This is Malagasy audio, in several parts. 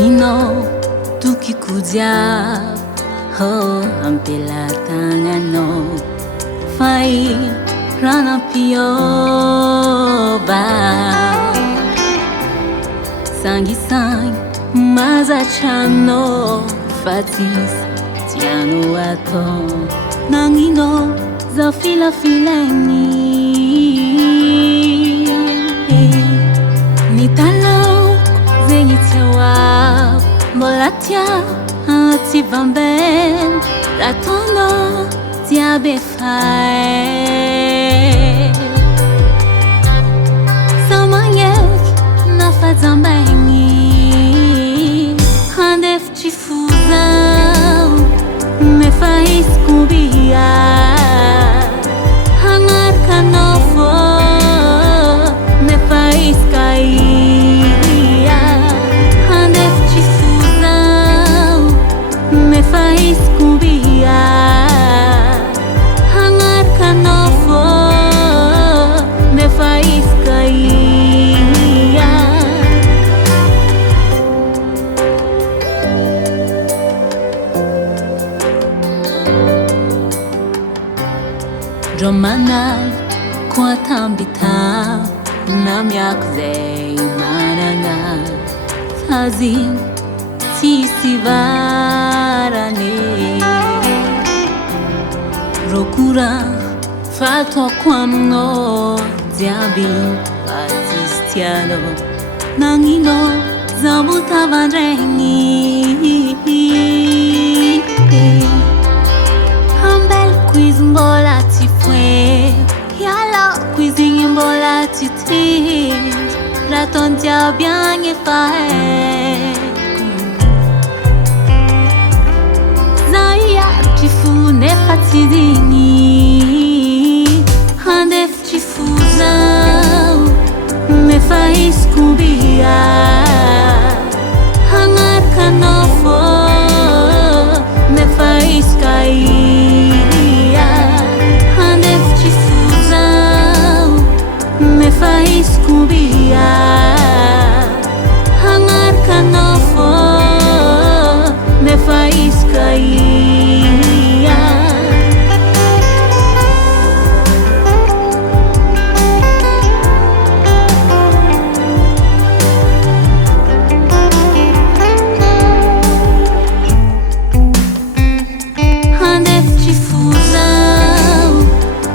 Nino tukikuja ho ampela tangano fai rana pioba sangi sang mazachano fatis tiano ato nangino za fila filani ni talo zengi tiawa molatia ti bamben ratono tiabe fai samanyek na fazambangi handef tifuzao me faz cumbia hangar canofo me faz cair handef tifuzao me faz cumbia hangar canofo me faz cair Romanal kwa tambita na myakzei marana fazin tisivarane Rokura fato kwamno diabin batistiano nangino zabutavandrengi Hambel quiz mbola ti fue Yala cuisine mbola ti tris Raton dia bien e fae Zaya ti fu ne fatidini Handef ti fuzau Me faz cumbia Hangar canofo Me faz cair Handef tifuzao Me faz cumbia Hangar canofo Me faz cair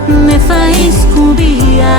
Me faz cumbia